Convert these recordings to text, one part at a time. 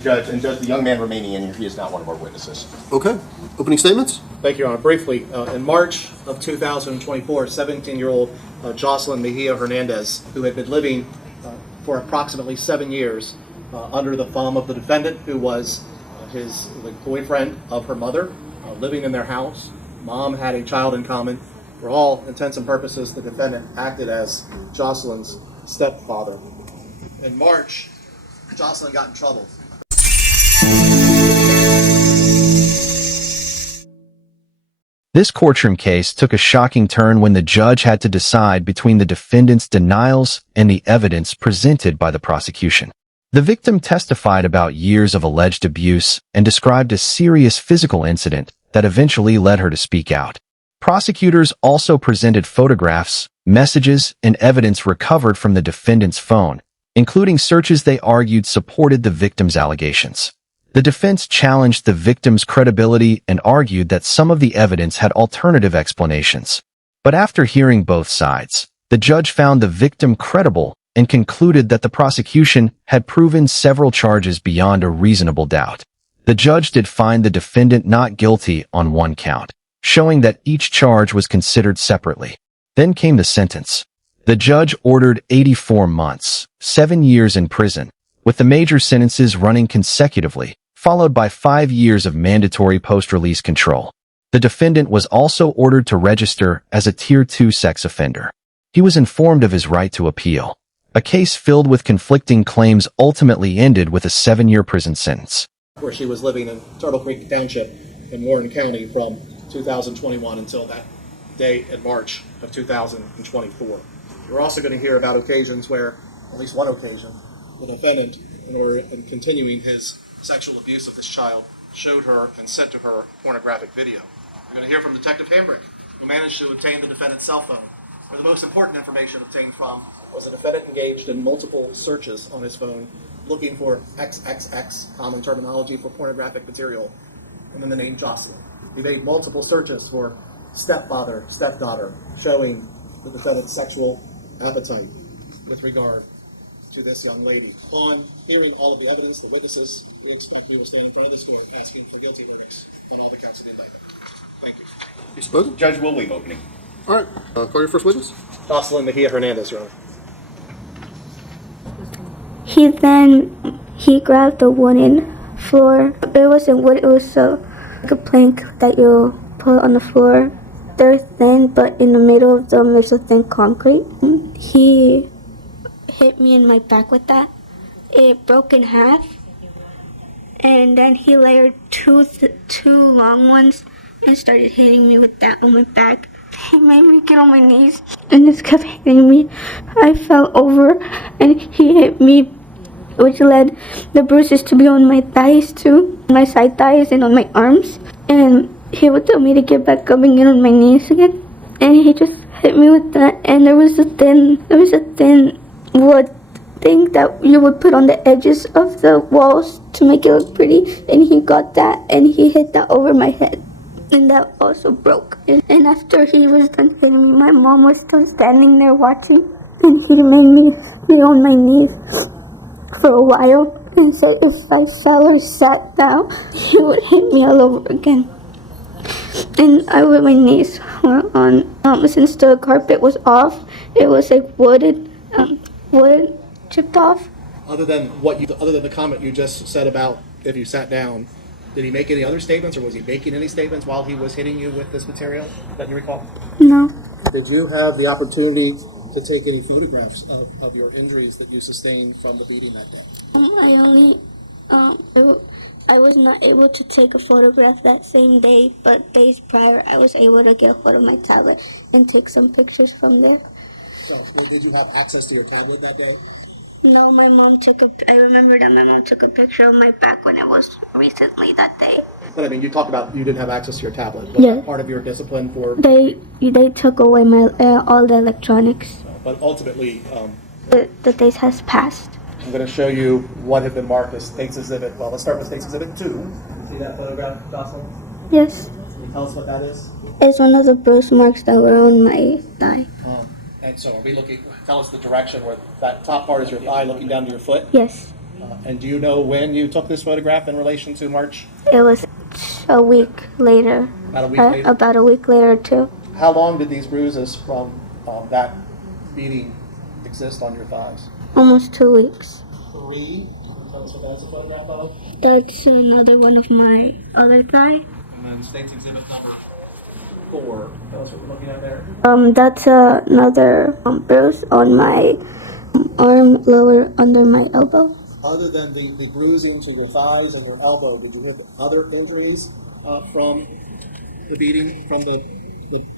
Judge, and Judge, the young man remaining in here, he is not one of our witnesses. Okay. Opening statements? Thank you, Your Honor. Briefly, in March of 2024, 17-year-old Jocelyn Mejia Hernandez, who had been living for approximately 7 years under the thumb of the defendant, who was the boyfriend of her mother, living in their house. Mom had a child in common. For all intents and purposes, the defendant acted as Jocelyn's stepfather. In March, Jocelyn got in trouble. This courtroom case took a shocking turn when the judge had to decide between the defendant's denials and the evidence presented by the prosecution. The victim testified about years of alleged abuse and described a serious physical incident that eventually led her to speak out. Prosecutors also presented photographs, messages, and evidence recovered from the defendant's phone, including searches they argued supported the victim's allegations. The defense challenged the victim's credibility and argued that some of the evidence had alternative explanations. But after hearing both sides, the judge found the victim credible and concluded that the prosecution had proven several charges beyond a reasonable doubt. The judge did find the defendant not guilty on one count, showing that each charge was considered separately. Then came the sentence. The judge ordered 84 months, 7 years in prison, with the major sentences running consecutively, followed by 5 years of mandatory post-release control. The defendant was also ordered to register as a Tier 2 sex offender. He was informed of his right to appeal. A case filled with conflicting claims ultimately ended with a 7-year prison sentence. Where she was living in Turtle Creek Township in Warren County from 2021 until that day in March of 2024. You're also going to hear about occasions where, at least one occasion, the defendant, in continuing his sexual abuse of this child, showed her and sent to her pornographic video. You're going to hear from Detective Hambrick, who managed to obtain the defendant's cell phone, where the most important information obtained from was the defendant engaged in multiple searches on his phone, looking for XXX, common terminology for pornographic material, and then the name Jocelyn. He made multiple searches for stepfather, stepdaughter, showing the defendant's sexual appetite with regard to this young lady. Upon hearing all of the evidence, the witnesses, we expect we will stand in front of this court asking for guilty verdicts on all the counts of the indictment. Thank you. You spoken? Judge, we'll leave opening. All right. Call your first witness. Jocelyn Mejia Hernandez, Your Honor. He grabbed the wooden floor. It wasn't wood, it was like a plank that you put on the floor. They're thin, but in the middle of them there's a thin concrete. He hit me in my back with that. It broke in half, and then he layered two long ones and started hitting me with that on my back. He made me get on my knees and just kept hitting me. I fell over and he hit me, which led the bruises to be on my thighs too, my side thighs and on my arms. And he would tell me to get back up and get on my knees again. And he just hit me with that. And there was a thin wood thing that you would put on the edges of the walls to make it look pretty. And he got that and he hit that over my head. And that also broke. And after he was done hitting me, my mom was still standing there watching. And he made me be on my knees for a while. And said if I fell or sat down, he would hit me all over again. And my knees were on, since the carpet was off, it was like wood chipped off. Other than the comment you just said about if you sat down, did he make any other statements, or was he making any statements while he was hitting you with this material that you recall? No. Did you have the opportunity to take any photographs of your injuries that you sustained from the beating that day? I was not able to take a photograph that same day, but days prior I was able to get a hold of my tablet and take some pictures from there. So, did you have access to your tablet that day? No, I remember that my mom took a picture of my back when it was recently that day. But I mean, you talked about you didn't have access to your tablet. Was that part of your discipline for? They took away my all the electronics. But ultimately, The days has passed. I'm going to show you what had been marked as State's Exhibit. Well, let's start with State's Exhibit 2. See that photograph, Jocelyn? Yes. Can you tell us what that is? It's one of the bruise marks that were on my thigh. And so are we looking, tell us the direction where that top part is your thigh looking down to your foot? Yes. And do you know when you took this photograph in relation to March? It was a week later. About a week later? About a week later, too. How long did these bruises from that beating exist on your thighs? Almost 2 weeks. 3. Tell us what that's a photograph of. That's another one of my other thigh. And then State's Exhibit number 4. Tell us what we're looking at there. That's another bruise on my arm, lower under my elbow. Other than the bruising to your thighs and your elbow, did you have other injuries from the beating, from the building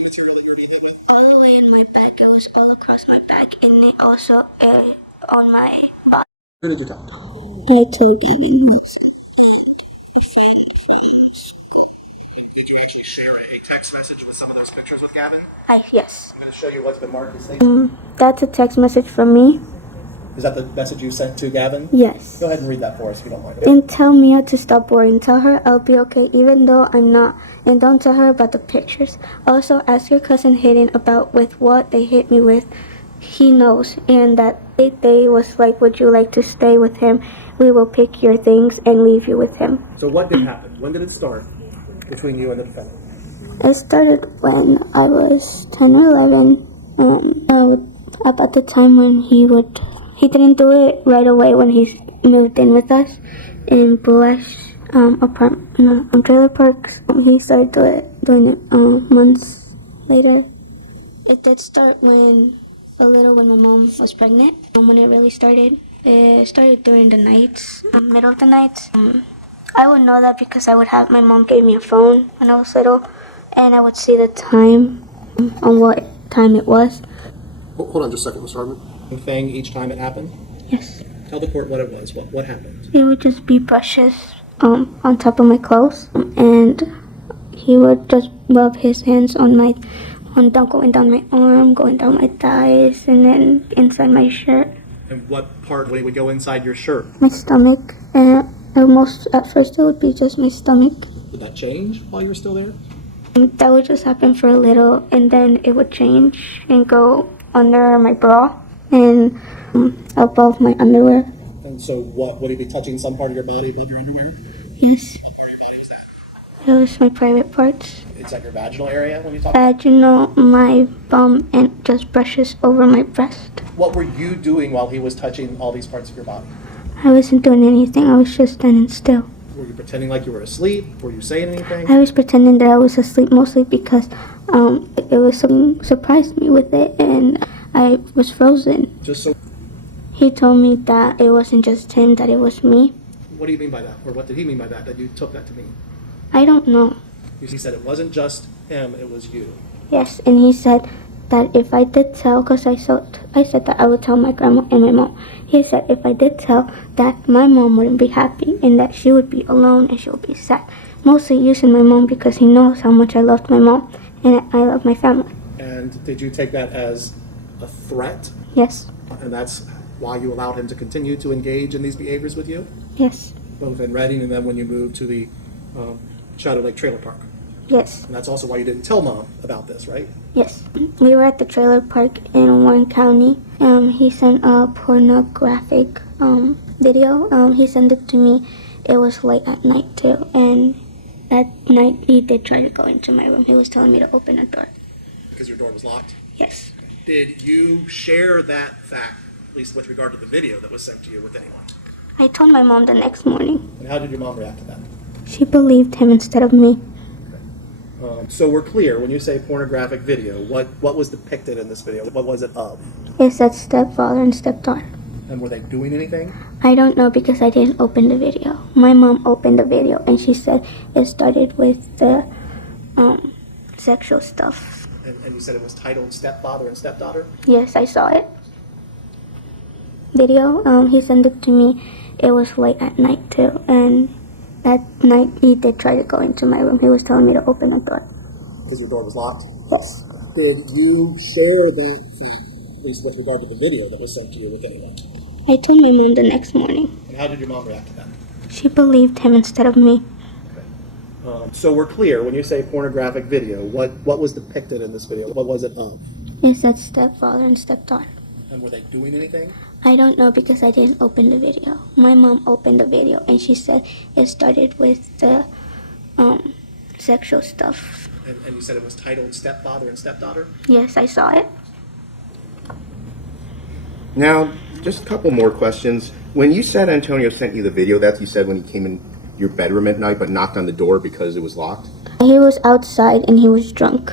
material that you're being hit with? All the way in my back. It was all across my back, and it also on my body. Who did you tell? I told Gavin. Did you actually share a text message with some of those pictures with Gavin? Yes. I'm going to show you what's been marked as statement. That's a text message from me. Is that the message you sent to Gavin? Yes. Go ahead and read that for us if you don't mind. And tell Mia to stop worrying. Tell her I'll be okay even though I'm not. And don't tell her about the pictures. Also, ask your cousin Hayden about with what they hit me with. He knows. And that they was like, would you like to stay with him? We will pick your things and leave you with him. So what did happen? When did it start between you and the defendant? It started when I was 10 or 11. About the time when he didn't do it right away when he moved in with us in Bush apartment, trailer parks. He started doing it months later. It did start when my mom was pregnant. When it really started, it started during the nights, middle of the nights. I would know that because my mom gave me a phone when I was little, and I would see the time on what time it was. Hold on just a second, Mr. Hartman. Thing each time it happened? Yes. Tell the court what it was. What happened? It would just be brushes on top of my clothes, and he would just rub his hands going down my arm, going down my thighs, and then inside my shirt. And what part when he would go inside your shirt? My stomach, and at first it would be just my stomach. Did that change while you were still there? That would just happen for a little, and then it would change and go under my bra and above my underwear. And so what, would he be touching some part of your body above your underwear? Yes. What part of your body was that? It was my private parts. Is that your vaginal area when you talk? My bum, and just brushes over my breast. What were you doing while he was touching all these parts of your body? I wasn't doing anything. I was just standing still. Were you pretending like you were asleep? Were you saying anything? I was pretending that I was asleep mostly because it was something surprised me with it, and I was frozen. Just so. He told me that it wasn't just him, that it was me. What do you mean by that? Or what did he mean by that you took that to mean? I don't know. He said it wasn't just him, it was you. Yes, and he said that if I did tell, because I said that I would tell my grandma and my mom. He said if I did tell, that my mom wouldn't be happy and that she would be alone and she would be sad. Mostly using my mom because he knows how much I loved my mom and I love my family. And did you take that as a threat? Yes. And that's why you allowed him to continue to engage in these behaviors with you? Yes. Both in Reading and then when you moved to the Shadow Lake Trailer Park. Yes. And that's also why you didn't tell Mom about this, right? Yes. We were at the trailer park in Warren County. He sent a pornographic video. He sent it to me. It was late at night too. And that night he did try to go into my room. He was telling me to open the door. Because your door was locked? Yes. Did you share that fact, at least with regard to the video that was sent to you, with anyone? I told my mom the next morning. And how did your mom react to that? She believed him instead of me. So we're clear, when you say pornographic video, what was depicted in this video? What was it of? It said stepfather and stepdaughter. And were they doing anything? I don't know because I didn't open the video. My mom opened the video and she said it started with the sexual stuff. And you said it was titled Stepfather and Stepdaughter? Yes, I saw it. Video, he sent it to me. It was late at night too, and that night he did try to go into my room. He was telling me to open the door. Because your door was locked? Yes. Did you share that fact, at least with regard to the video that was sent to you, with anyone? I told my mom the next morning. And how did your mom react to that? She believed him instead of me. So we're clear, when you say pornographic video, what was depicted in this video? What was it of? It said stepfather and stepdaughter. And were they doing anything? I don't know because I didn't open the video. My mom opened the video and she said it started with the sexual stuff. And you said it was titled Stepfather and Stepdaughter? Yes, I saw it. Now, just a couple more questions. When you said Antonio sent you the video, that's you said when he came in your bedroom at night but knocked on the door because it was locked? He was outside and he was drunk.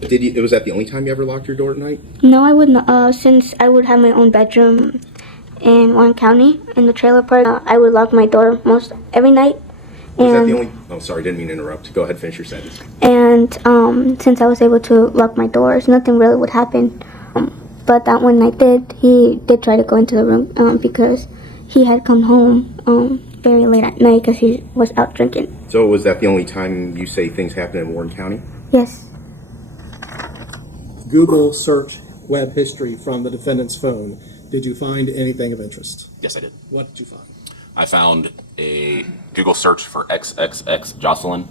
Was that the only time you ever locked your door at night? No, I would not. Since I would have my own bedroom in Warren County in the trailer park, I would lock my door most every night. Was that the only... Oh, sorry, didn't mean to interrupt. Go ahead, finish your sentence. And since I was able to lock my doors, nothing really would happen. But that one night he did try to go into the room because he had come home very late at night because he was out drinking. So was that the only time you say things happened in Warren County? Yes. Google search web history from the defendant's phone. Did you find anything of interest? Yes, I did. What did you find? I found a Google search for XXX Jocelyn.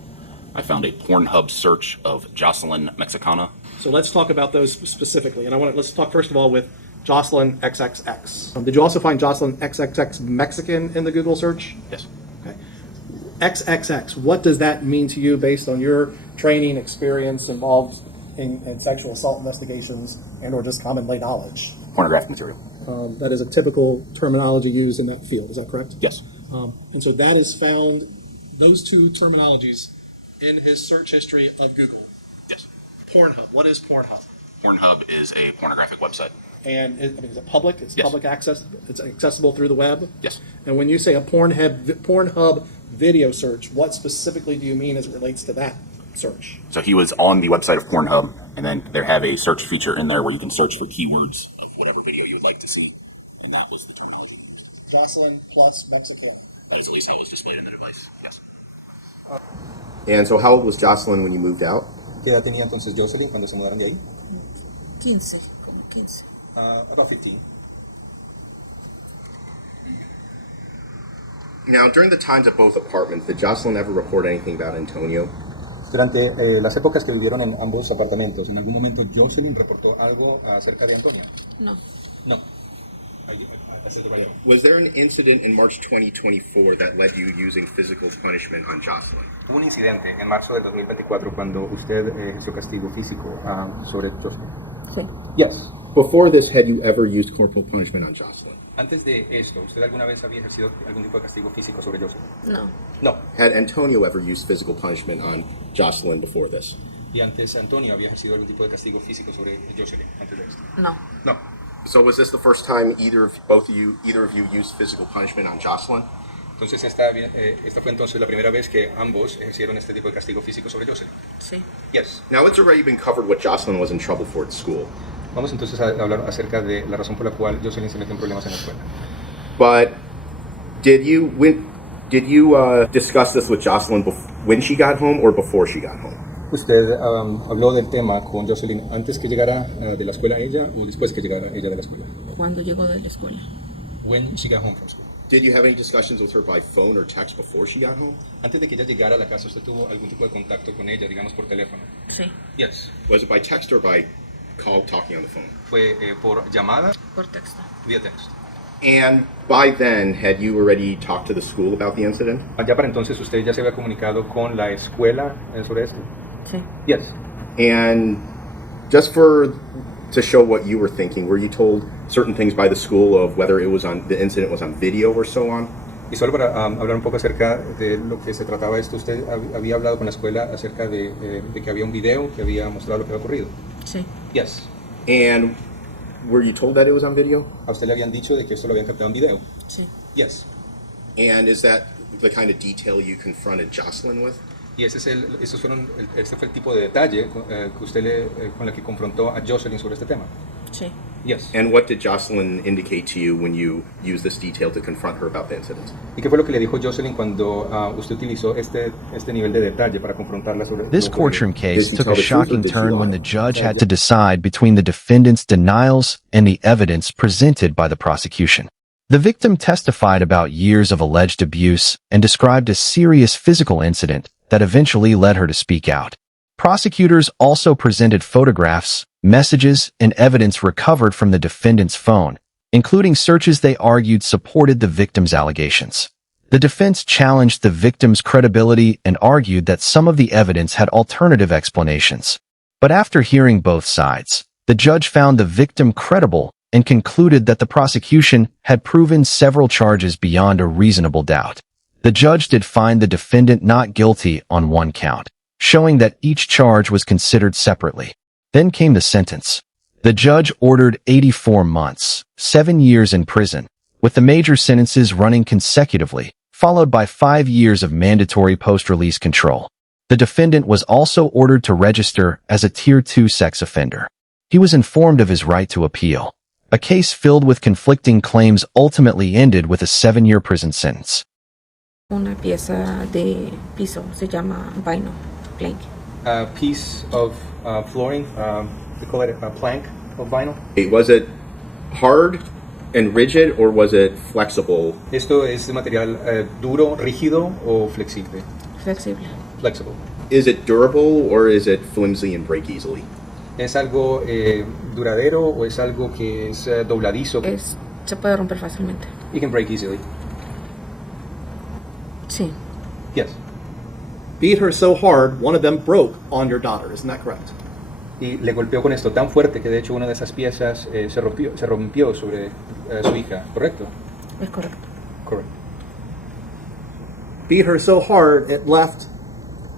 I found a Pornhub search of Jocelyn Mexicana. So let's talk about those specifically. And let's talk first of all with Jocelyn XXX. Did you also find Jocelyn XXX Mexican in the Google search? Yes. Okay. XXX, what does that mean to you based on your training, experience involved in sexual assault investigations and or just common lay knowledge? Pornographic material. That is a typical terminology used in that field, is that correct? Yes. And so that is found, those two terminologies, in his search history of Google. Yes. Pornhub, what is Pornhub? Pornhub is a pornographic website. And is it public? It's Yes. public access? It's accessible through the web? Yes. And when you say a Pornhub video search, what specifically do you mean as it relates to that search? So he was on the website of Pornhub, and then they have a search feature in there where you can search for keywords of whatever video you would like to see. And that was the terminology. Jocelyn plus Mexican. That is at least how it was displayed in the device. Yes. And so how old was Jocelyn when you moved out? ¿Qué edad tenía entonces Jocelyn cuando se mudaron de ahí? 15, como 15. About 15. Now, during the times at both apartments, did Jocelyn ever report anything about Antonio? Durante las épocas que vivieron en ambos apartamentos, ¿en algún momento Jocelyn reportó algo acerca de Antonio? No. No. Was there an incident in March 2024 that led you using physical punishment on Jocelyn? Hubo un incidente en marzo del 2024 cuando usted ejerció castigo físico sobre Jocelyn. Sí. Yes. Before this, had you ever used corporal punishment on Jocelyn? Antes de esto, ¿usted alguna vez había ejercido algún tipo de castigo físico sobre Jocelyn? No. No. Had Antonio ever used physical punishment on Jocelyn before this? Y antes Antonio había ejercido algún tipo de castigo físico sobre Jocelyn antes de esto. No. No. So was this the first time either of you used physical punishment on Jocelyn? Entonces esta fue entonces la primera vez que ambos ejercieron este tipo de castigo físico sobre Jocelyn. Sí. Yes. Now it's already been covered what Jocelyn was in trouble for at school. Vamos entonces a hablar acerca de la razón por la cual Jocelyn se metió en problemas en la escuela. But did you discuss this with Jocelyn when she got home or before she got home? ¿Usted habló del tema con Jocelyn antes que llegara de la escuela ella o después que llegara ella de la escuela? Cuando llegó de la escuela. When she got home from school. Did you have any discussions with her by phone or text before she got home? Antes de que ella llegara a la casa, ¿usted tuvo algún tipo de contacto con ella, digamos por teléfono? Sí. Yes. Was it by text or by call talking on the phone? Fue por llamada, Por texto. vía texto. And by then, had you already talked to the school about the incident? Ya para entonces usted ya se había comunicado con la escuela sobre esto. Sí. Yes. And just to show what you were thinking, were you told certain things by the school of whether the incident was on video or so on? Y solo para hablar un poco acerca de lo que se trataba esto, ¿usted había hablado con la escuela acerca de que había un video que había mostrado lo que había ocurrido? Sí. Yes. And were you told that it was on video? ¿A usted le habían dicho de que esto lo habían captado en video? Sí. Yes. And is that the kind of detail you confronted Jocelyn with? Y ese fue el tipo de detalle que usted con la que confrontó a Jocelyn sobre este tema. Sí. Yes. And what did Jocelyn indicate to you when you used this detail to confront her about the incident? ¿Y qué fue lo que le dijo Jocelyn cuando usted utilizó este nivel de detalle para confrontarla sobre This lo ocurrido? courtroom case Did you took tell a the truth or shocking did you turn when lie? the judge had to decide between the defendant's denials and the evidence presented by the prosecution. The victim testified about years of alleged abuse and described a serious physical incident that eventually led her to speak out. Prosecutors also presented photographs, messages, and evidence recovered from the defendant's phone, including searches they argued supported the victim's allegations. The defense challenged the victim's credibility and argued that some of the evidence had alternative explanations. But after hearing both sides, the judge found the victim credible and concluded that the prosecution had proven several charges beyond a reasonable doubt. The judge did find the defendant not guilty on one count, showing that each charge was considered separately. Then came the sentence. The judge ordered 84 months, 7 years in prison, with the major sentences running consecutively, followed by 5 years of mandatory post-release control. The defendant was also ordered to register as a Tier 2 sex offender. He was informed of his right to appeal. A case filled with conflicting claims ultimately ended with a 7-year prison sentence. Una pieza de piso se llama vinyl plank. A piece of flooring, we call it a plank of vinyl. Was it hard and rigid, or was it flexible? ¿Esto es de material duro, rígido o flexible? Flexible. Flexible. Is it durable, or is it flimsy and break easily? ¿Es algo duradero o es algo que es dobladizo? Se puede romper fácilmente. It can break easily. Sí. Yes. Beat her so hard, one of them broke on your daughter. Isn't that correct? Y le golpeó con esto tan fuerte que de hecho una de esas piezas se rompió sobre su hija, ¿correcto? Es correcto. Correcto. Beat her so hard, it left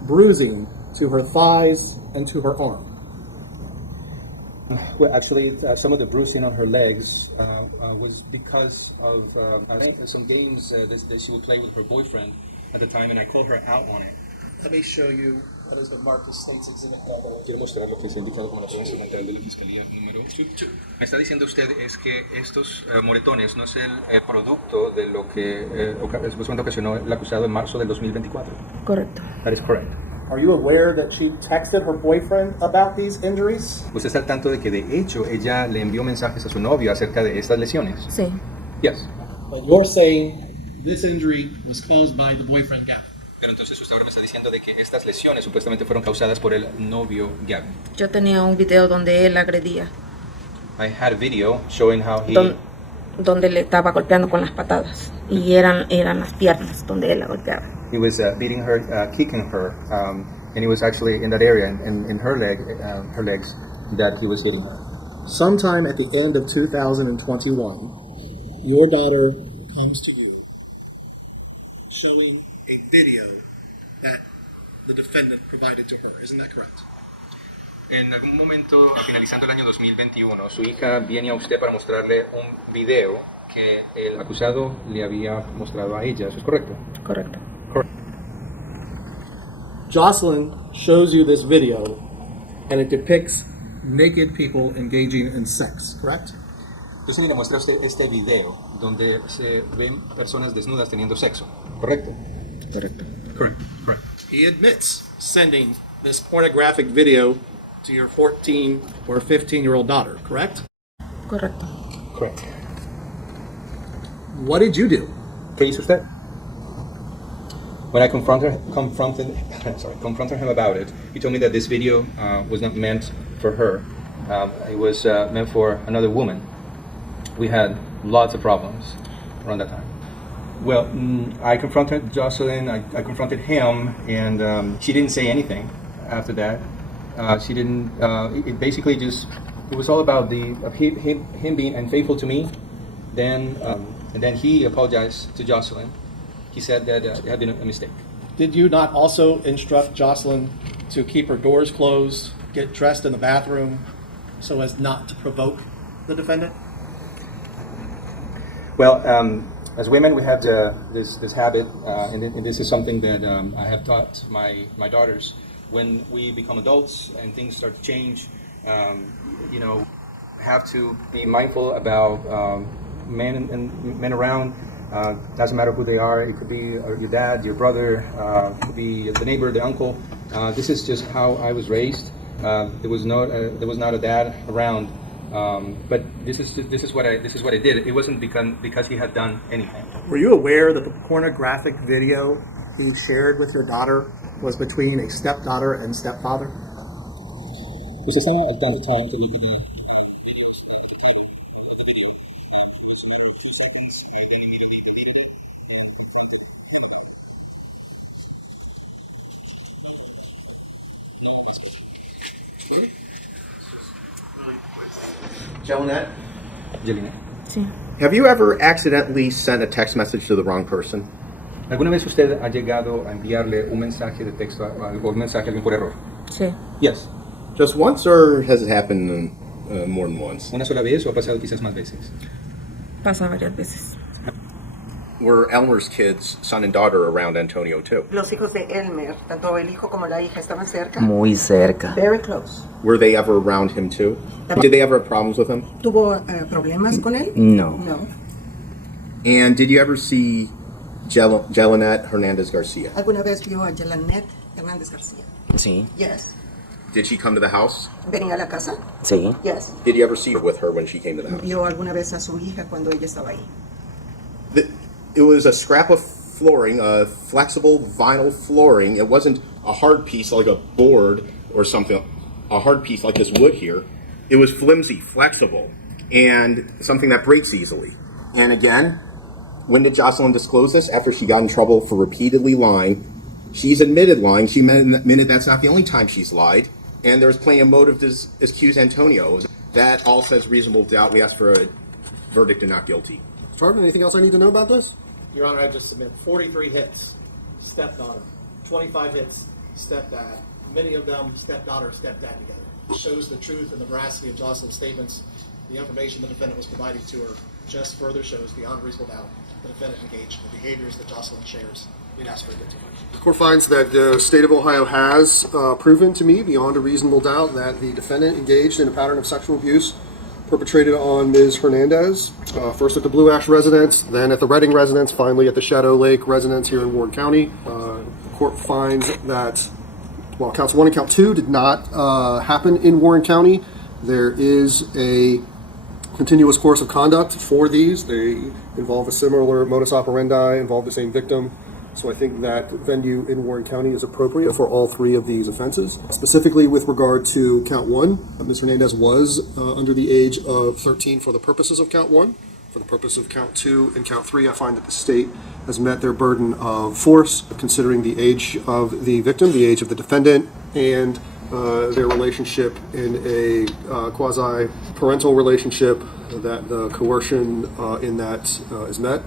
bruising to her thighs and to her arm. Well, actually, some of the bruising on her legs was because of some games that she would play with her boyfriend at the time, and I called her out on it. Let me show you what has been marked as State's Exhibit No. Quiero mostrar lo que se ha indicado como la prueba instrumental de la Fiscalía número 2. Me está diciendo usted es que estos moretones no es el producto de lo que supuestamente ocasionó el acusado en marzo del 2024. Correcto. That is correct. Are you aware that she texted her boyfriend about these injuries? ¿Usted está al tanto de que de hecho ella le envió mensajes a su novio acerca de estas lesiones? Sí. Yes. But you're saying this injury was caused by the boyfriend Gavin. Pero entonces usted ahora me está diciendo de que estas lesiones supuestamente fueron causadas por el novio Gavin. Yo tenía un video donde él agredía. I had a video showing how he... Donde le estaba golpeando con las patadas. Y eran las piernas donde él la golpeaba. He was beating her, kicking her, and he was actually in that area, in her legs, that he was hitting her. Sometime at the end of 2021, your daughter comes to you showing a video that the defendant provided to her. Isn't that correct? En algún momento, finalizando el año 2021, su hija viene a usted para mostrarle un video que el acusado le había mostrado a ella. ¿Eso es correcto? Correcto. Jocelyn shows you this video, and it depicts naked people engaging in sex, correct? Entonces le muestra a usted este video donde se ven personas desnudas teniendo sexo. ¿Correcto? Correcto. Correct. Correct. He admits sending this pornographic video to your 14 or 15-year-old daughter, correct? Correcto. Correct. What did you do? ¿Qué hizo usted? When I confronted him about it, he told me that this video was not meant for her. It was meant for another woman. We had lots of problems around that time. Well, I confronted Jocelyn, I confronted him, and she didn't say anything after that. She didn't, it basically just, it was all about him being unfaithful to me. Then, and then he apologized to Jocelyn. He said that it had been a mistake. Did you not also instruct Jocelyn to keep her doors closed, get dressed in the bathroom, so as not to provoke the defendant? Well, as women, we have this habit, and this is something that I have taught my daughters. When we become adults and things start to change, have to be mindful about men around. Doesn't matter who they are. It could be your dad, your brother, it could be the neighbor, the uncle. This is just how I was raised. There was not a dad around, but this is what I did. It wasn't because he had done anything. Were you aware that the pornographic video he shared with your daughter was between a stepdaughter and stepfather? ¿Usted estaba al tanto de Jelinette, Yelena, Sí. have you ever accidentally sent a text message to the wrong person? ¿alguna vez usted ha llegado a enviarle un mensaje de texto o un mensaje a alguien por error? Sí. Yes. Just once, or has it happened more than once? ¿Una sola vez o ha pasado quizás más veces? Pasa varias veces. Were Elmer's kids, son and daughter, around Antonio too? Los hijos de Elmer, tanto el hijo como la hija, estaban cerca. Muy cerca. Very close. Were they ever around him too? Did they ever have problems with him? ¿Tuvo problemas con él? No. No. And did you ever see Jelinette Hernandez Garcia? ¿Alguna vez vio a Yelanet Hernández García? Sí. Yes. Did she come to the house? ¿Venía a la casa? Sí. Yes. Did you ever see her with her when she came to the house? ¿Vio alguna vez a su hija cuando ella estaba ahí? It was a scrap of flooring, a flexible vinyl flooring. It wasn't a hard piece like a board or something, a hard piece like this wood here. It was flimsy, flexible, and something that breaks easily. And again, when did Jocelyn disclose this? After she got in trouble for repeatedly lying. She's admitted lying. She admitted that's not the only time she's lied. And there's plenty of motive to accuse Antonio. That all says reasonable doubt. We ask for a verdict and not guilty. Mr. Hartman, anything else I need to know about this? Your Honor, I just submit 43 hits, stepdaughter, 25 hits, stepdad, many of them stepdaughter, stepdad together. It shows the truth and the veracity of Jocelyn's statements. The information the defendant was providing to her just further shows beyond reasonable doubt the defendant engaged in the behaviors that Jocelyn shares. We'd ask for a guilty verdict. The court finds that the state of Ohio has proven to me beyond a reasonable doubt that the defendant engaged in a pattern of sexual abuse perpetrated on Ms. Hernandez, first at the Blue Ash residence, then at the Redding residence, finally at the Shadow Lake residence here in Warren County. The court finds that while counts 1 and count 2 did not happen in Warren County, there is a continuous course of conduct for these. They involve a similar modus operandi, involve the same victim. So I think that venue in Warren County is appropriate for all 3 of these offenses. Specifically with regard to count 1, Ms. Hernandez was under the age of 13 for the purposes of count 1. For the purpose of count 2 and count 3, I find that the state has met their burden of force, considering the age of the victim, the age of the defendant, and their relationship in a quasi-parental relationship, that the coercion in that is met.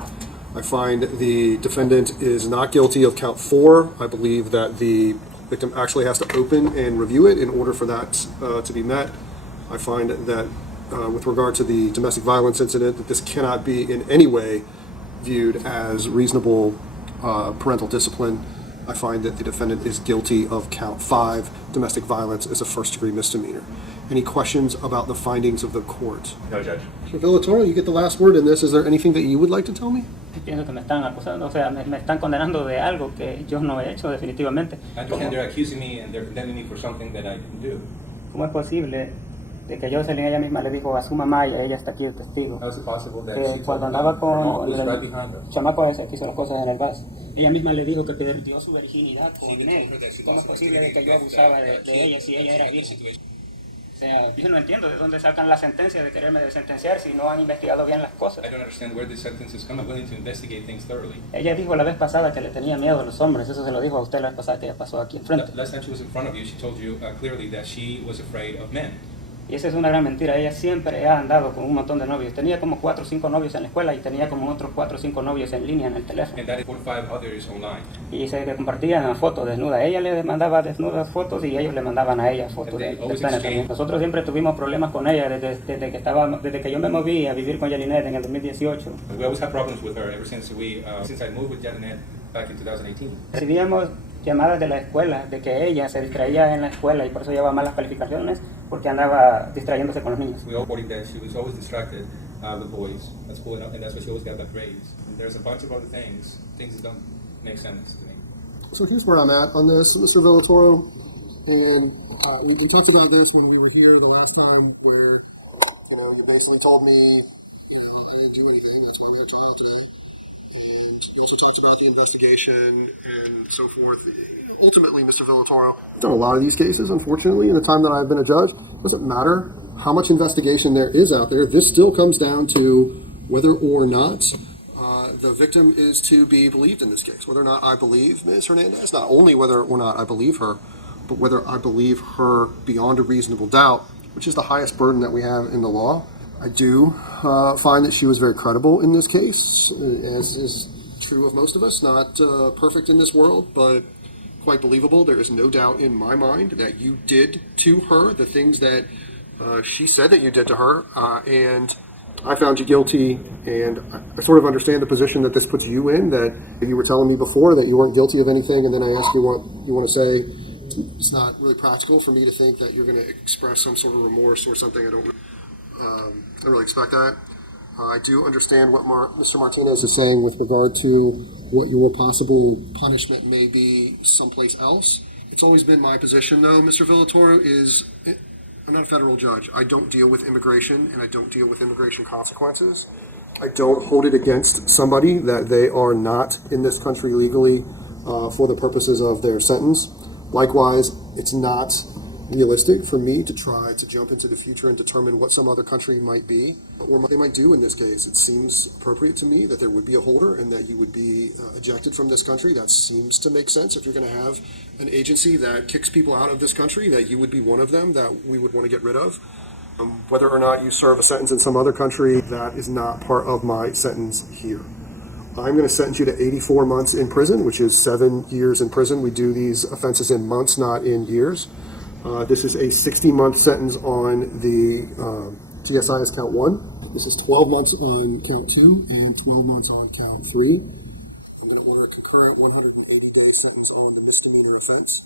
I find the defendant is not guilty of count 4. I believe that the victim actually has to open and review it in order for that to be met. I find that with regard to the domestic violence incident, that this cannot be in any way viewed as reasonable parental discipline. I find that the defendant is guilty of count 5. Domestic violence is a first-degree misdemeanor. Any questions about the findings of the court? No, Judge. Mr. Villatoro, you get the last word in this. Is there anything that you would like to tell me? Pienso que me están acusando, o sea, me están condenando de algo que yo no he hecho definitivamente. I understand they're accusing me and they're condemning me for something that I didn't do. ¿Cómo es posible de que Jocelyn ella misma le dijo a su mamá y ella está aquí el testigo? How is it possible that Que she told cuando me andaba that con Ron was right el behind us? chamaco ese que hizo las cosas en el bus, ella misma le dijo que perdió su virginidad con él. ¿Cómo es posible de que yo abusaba de ella si ella era virgen? O sea, yo no entiendo de dónde sacan la sentencia de quererme sentenciar si no han investigado bien las cosas. I don't understand where this sentence is coming. I'm willing to investigate things thoroughly. Ella dijo la vez pasada que le tenía miedo a los hombres, eso se lo dijo a usted la vez pasada que ella pasó aquí enfrente. Last time she was in front of you, she told you clearly that she was afraid of men. Y esa es una gran mentira. Ella siempre ha andado con un montón de novios. Tenía como 4 o 5 novios en la escuela y tenía como otros 4 o 5 novios en línea en el teléfono. And that is 45 others online. Y se compartían fotos desnudas. Ella le mandaba desnudas fotos y ellos le mandaban a ella fotos de pene también. Nosotros siempre tuvimos problemas con ella desde que yo me moví a vivir con Jelinette en el 2018. We always had problems with her ever since I moved with Jelinette back in 2018. Recibíamos llamadas de la escuela de que ella se distraía en la escuela y por eso llevaba malas calificaciones porque andaba distrayéndose con los niños. We all reported that she was always distracted with boys at school, and that's why she always got bad grades. And there's a bunch of other things that don't make sense to me. So here's where I'm at on this, Mr. Villatoro. And we talked about this when we were here the last time, where you basically told me I didn't do anything. That's why I'm at trial today. And you also talked about the investigation and so forth. Ultimately, Mr. Villatoro, I've done a lot of these cases, unfortunately, in the time that I've been a judge. It doesn't matter how much investigation there is out there. This still comes down to whether or not the victim is to be believed in this case. Whether or not I believe Ms. Hernandez, not only whether or not I believe her, but but whether I believe her beyond a reasonable doubt, which is the highest burden that we have in the law. I do find that she was very credible in this case, as is true of most of us. Not perfect in this world, but quite believable. There is no doubt in my mind that you did to her the things that she said that you did to her, and I found you guilty. And I sort of understand the position that this puts you in, that you were telling me before that you weren't guilty of anything, and then I ask you what you want to say. It's not really practical for me to think that you're going to express some sort of remorse or something. I don't really expect that. I do understand what Mr. Martinez is saying with regard to what your possible punishment may be someplace else. It's always been my position, though, Mr. Villatoro, I'm not a federal judge. I don't deal with immigration, and I don't deal with immigration consequences. I don't hold it against somebody that they are not in this country legally for the purposes of their sentence. Likewise, it's not realistic for me to try to jump into the future and determine what some other country might be or what they might do in this case. It seems appropriate to me that there would be a holder and that you would be ejected from this country. That seems to make sense. If you're going to have an agency that kicks people out of this country, that you would be one of them that we would want to get rid of. Whether or not you serve a sentence in some other country, that is not part of my sentence here. I'm going to sentence you to 84 months in prison, which is 7 years in prison. We do these offenses in months, not in years. This is a 60-month sentence on the GSIS count 1. This is 12 months on count 2 and 12 months on count 3. I'm going to order a concurrent 180-day sentence on the misdemeanor offense.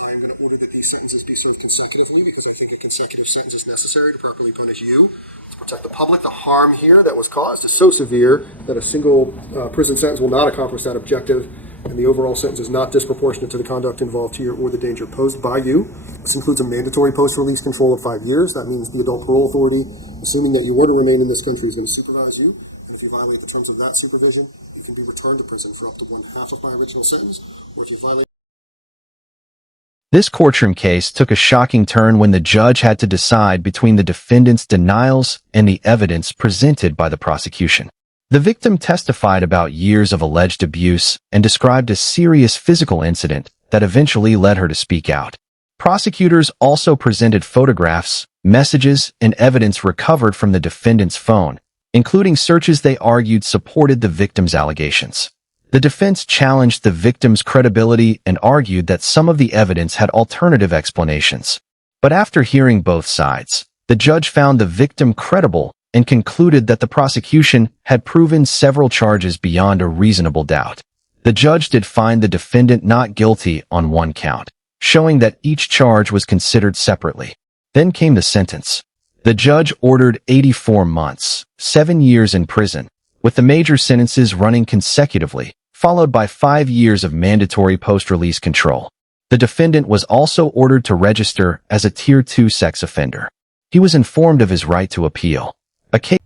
I'm going to order that these sentences be served consecutively because I think a consecutive sentence is necessary to properly punish you. To protect the public, the harm here that was caused is so severe that a single prison sentence will not accomplish that objective, and the overall sentence is not disproportionate to the conduct involved here or the danger posed by you. This includes a mandatory post-release control of 5 years. That means the adult parole authority, assuming that you were to remain in this country, is going to supervise you. And if you violate the terms of that supervision, you can be returned to prison for up to 1/2 of my original sentence. Or if you violate... This courtroom case took a shocking turn when the judge had to decide between the defendant's denials and the evidence presented by the prosecution. The victim testified about years of alleged abuse and described a serious physical incident that eventually led her to speak out. Prosecutors also presented photographs, messages, and evidence recovered from the defendant's phone, including searches they argued supported the victim's allegations. The defense challenged the victim's credibility and argued that some of the evidence had alternative explanations. But after hearing both sides, the judge found the victim credible and concluded that the prosecution had proven several charges beyond a reasonable doubt. The judge did find the defendant not guilty on one count, showing that each charge was considered separately. Then came the sentence. The judge ordered 84 months, 7 years in prison, with the major sentences running consecutively, followed by 5 years of mandatory post-release control. The defendant was also ordered to register as a Tier 2 sex offender. He was informed of his right to appeal. A case